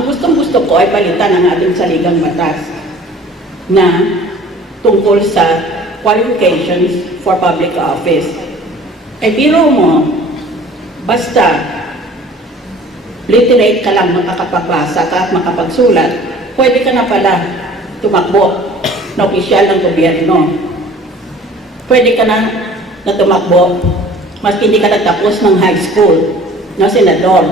Ang gustong-gusto ko ay palitan ang ating saligang batas na tungkol sa qualifications for public office. Eh biro mo, basta literate ka lang, makakapagbasa ka at makapagsulat, pwede ka na pala tumakbo na opisyal ng gobyerno. Pwede ka na tumakbo maski hindi ka natapos ng high school na senador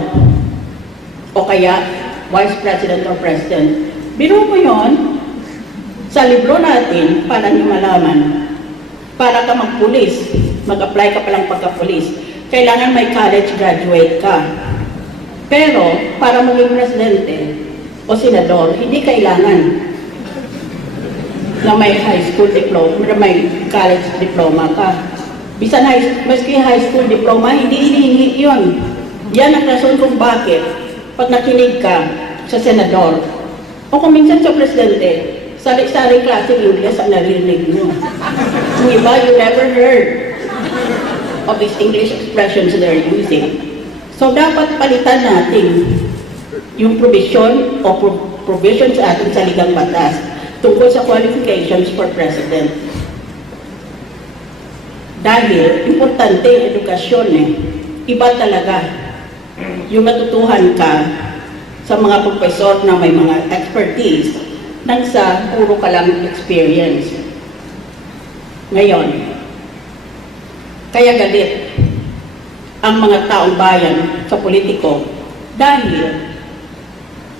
o kaya vice president or president. Biro mo yon, sa libro natin, para niyo malaman, para ka magpulis, mag-apply ka palang pagka-pulis, kailangan may college graduate ka. Pero, para maging presidente o senador, hindi kailangan na may high school diploma, may college diploma ka. Bisan maski high school diploma, hindi hinihingi yun. Yan ang rason kung bakit pag nakinig ka sa senador o kung minsan sa presidente, sari-sari klase English ang narinig mo. Yung iba, you never heard of these English expressions they're using. So, dapat palitan natin yung provision o provision sa ating saligang batas tungkol sa qualifications for president. Dahil, importante yung edukasyon eh. Iba talaga yung natutuhan ka sa mga profesor na may mga expertise nang sa puro ka lang experience. Ngayon, kaya galit ang mga taong bayan sa politiko dahil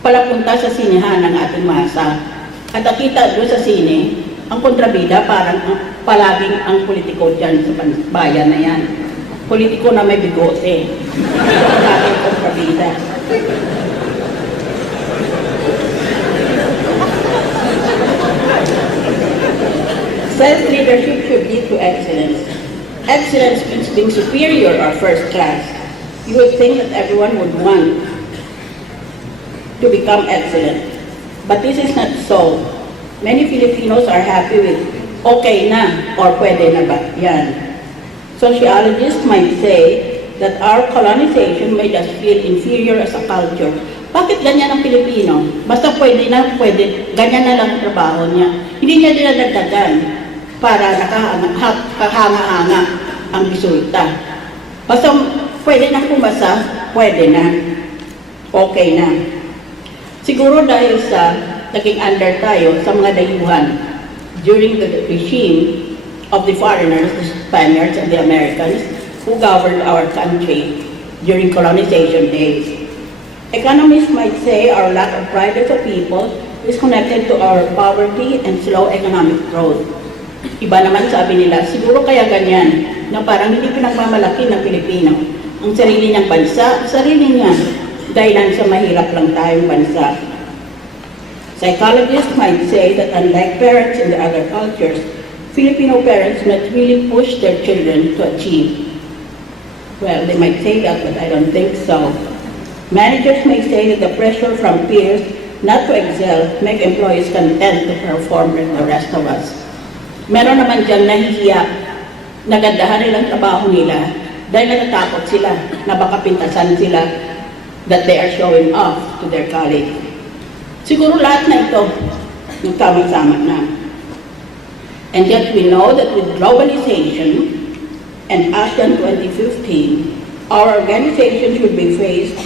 palapunta sa sinehan ng ating masa at nakita doon sa sine ang kontrabida parang palaging ang politiko dyan sa bayan na yan. Politiko na may bigote. Palaging kontrabida. Self-leadership should lead to excellence. Excellence means being superior or first class. You would think that everyone would want to become excellent. But this is not so. Many Filipinos are happy with okay na or pwede na ba yan. Sociologists might say that our colonization made us feel inferior as a culture. Bakit ganyan ang Pilipino? Basta pwede na, pwede, ganyan na lang ang trabaho niya. Hindi niya dinadagdagan para nakahanga-hanga ang resulta. Basta pwede na pumasa, pwede na, okay na. Siguro dahil sa naging under tayo sa mga dayuhan during the regime of the foreigners, the Spaniards and the Americans who governed our country during colonization days. Economists might say our lack of pride as a people is connected to our poverty and slow economic growth. Iba naman sabi nila, siguro kaya ganyan, na parang hindi pinagmamalaki ng Pilipino ang sarili niyang bansa, sarili niya, dahilan sa mahirap lang tayong bansa. Psychologists might say that unlike parents in the other cultures, Filipino parents might really push their children to achieve. Well, they might say that, but I don't think so. Managers may say that the pressure from peers not to excel make employees content to perform with the rest of us. Meron naman dyan nahihiya, nagandahan nilang trabaho nila dahil natatakot sila na baka pintasan sila that they are showing off to their colleagues. Siguro lahat na ito nagkama-sama na. And yet we know that with globalization and ASEAN 2015, our organizations will be faced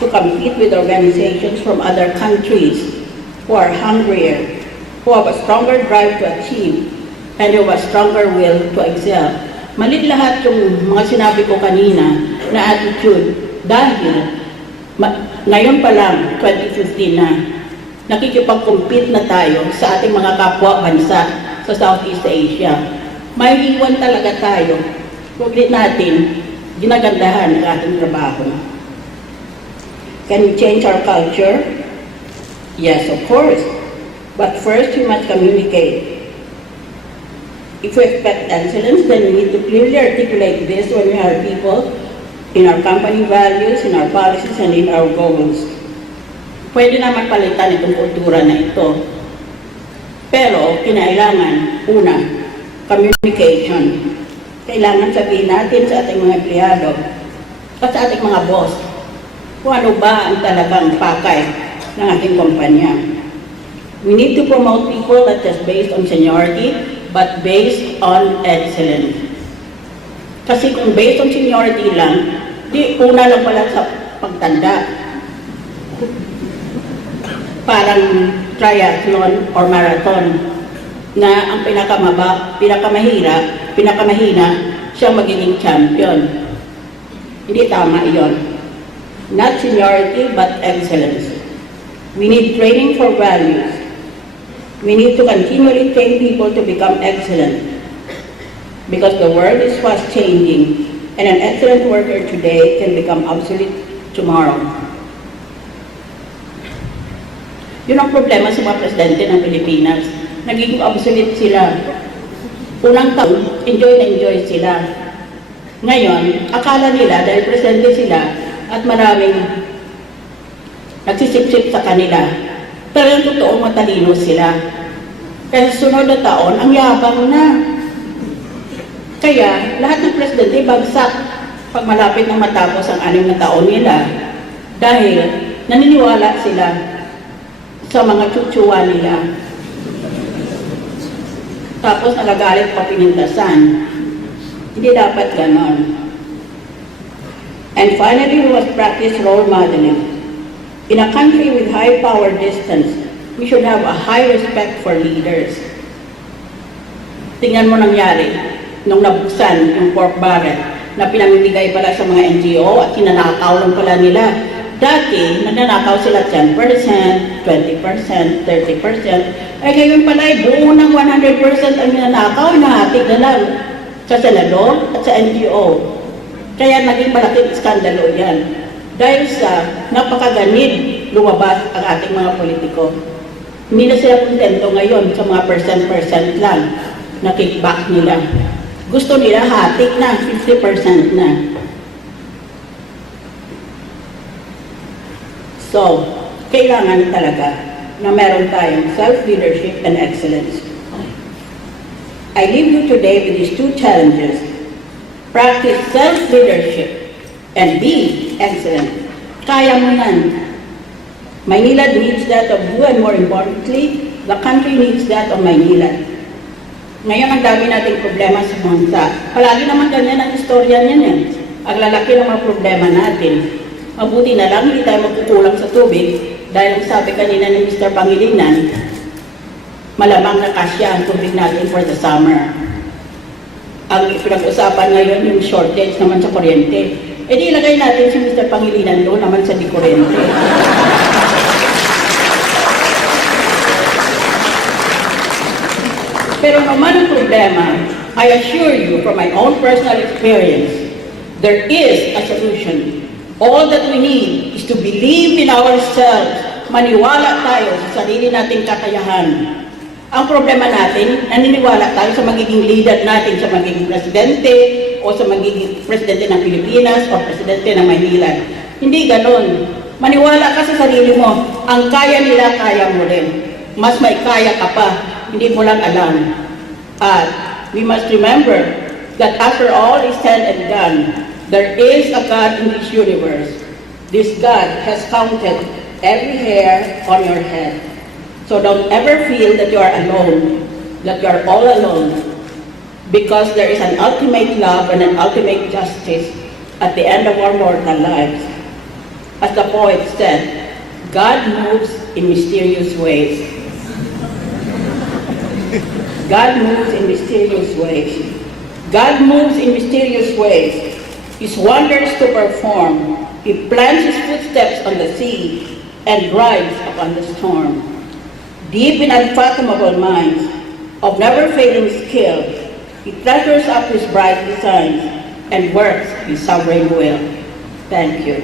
to compete with organizations from other countries who are hungrier, who have a stronger drive to achieve, and who have a stronger will to excel. Malit lahat yung mga sinabi ko kanina na attitude dahil ngayon pa lang, 2015 na, nakikipag-compete na tayo sa ating mga kapwa bansa sa Southeast Asia. May iwan talaga tayo. Huwag natin ginagandahan ang ating trabaho. Can we change our culture? Yes, of course. But first, we must communicate. If we expect excellence, then we need to clearly articulate this when we hire people in our company values, in our policies, and in our goals. Pwede naman palitan itong kultura na ito. Pero, kinailangan, una, communication. Kailangan sabihin natin sa ating mga empleyado at sa ating mga boss kung ano ba ang talagang pakay ng ating kumpanya. We need to promote people not just based on seniority, but based on excellence. Kasi kung based on seniority lang, di una lang pala sa pagtanda. Parang triathlon or marathon na ang pinakamahina, siyang magiging champion. Hindi tama iyon. Not seniority, but excellence. We need training for values. We need to continually train people to become excellent. Because the world is fast changing, and an excellent worker today can become obsolete tomorrow. Yun ang problema sa mga presidente ng Pilipinas. Naging obsolete sila. Unang taon, enjoy na enjoy sila. Ngayon, akala nila dahil presidente sila at maraming nagsisip-sip sa kanila. Pero yung totoo, matalino sila. Kaya sunod na taon, ang yabang na. Kaya, lahat ng presidente bagsak pag malapit na matapos ang 6 na taon nila dahil naniniwala sila sa mga tsutsuwa nila. Tapos nagagalit pa pinintasan. Hindi dapat ganon. And finally, we must practice role modeling. In a country with high power distance, we should have a high respect for leaders. Tingnan mo nangyari nung nabuksan yung pork barrel na pinamimigay pala sa mga NGO at kinanakaw lang pala nila. Dati, nananakaw sila 10%, 20%, 30%. Eh ngayon pala, buo ng 100% ang ninanakaw, inahatig na lang sa senador at sa NGO. Kaya naging malaking iskandalo yan. Dahil sa napakaganid lumabas ang ating mga politiko. Hindi na sila kontento ngayon sa mga percent lang na kickback nila. Gusto nila hatik na, 50% na. So, kailangan talaga na meron tayong self-leadership and excellence. I leave you today with these 2 challenges. Practice self-leadership and be excellent. Kaya mo yan. Maynila needs that of you, and more importantly, the country needs that of Maynila. Ngayon, ang dami nating problema sa bansa. Palagi naman ganyan ang istorya niyan eh. Ang lalaki ng mga problema natin. Mabuti na lang, hindi tayo magkukulang sa tubig dahil ang sabi kanina ni Mr. Pangilinan, malamang na kasya ang tubig natin for the summer. Ang pinag-usapan ngayon yung shortage naman sa kuryente. E di ilagay natin si Mr. Pangilinan doon naman sa di kuryente. Pero naman ang problema, I assure you from my own personal experience, there is a solution. All that we need is to believe in ourselves. Maniwala tayo sa sarili nating kakayahan. Ang problema natin, naniniwala tayo sa magiging leader natin, sa magiging presidente, o sa magiging presidente ng Pilipinas, o presidente ng Maynila. Hindi ganon. Maniwala ka sa sarili mo. Ang kaya nila, kaya mo rin. Mas may kaya ka pa. Hindi mo lang alam. At we must remember that after all is said and done, there is a God in this universe. This God has counted every hair on your head. So don't ever feel that you are alone, that you are all alone, because there is an ultimate love and an ultimate justice at the end of our mortal lives. As the poet said, God moves in mysterious ways. God moves in mysterious ways. God moves in mysterious ways. His wonders to perform. He plants his footsteps on the sea and rides upon the storm. Deep in unfathomable minds of never-failing skill, he treasures up his bright designs and works his sovereign will. Thank you.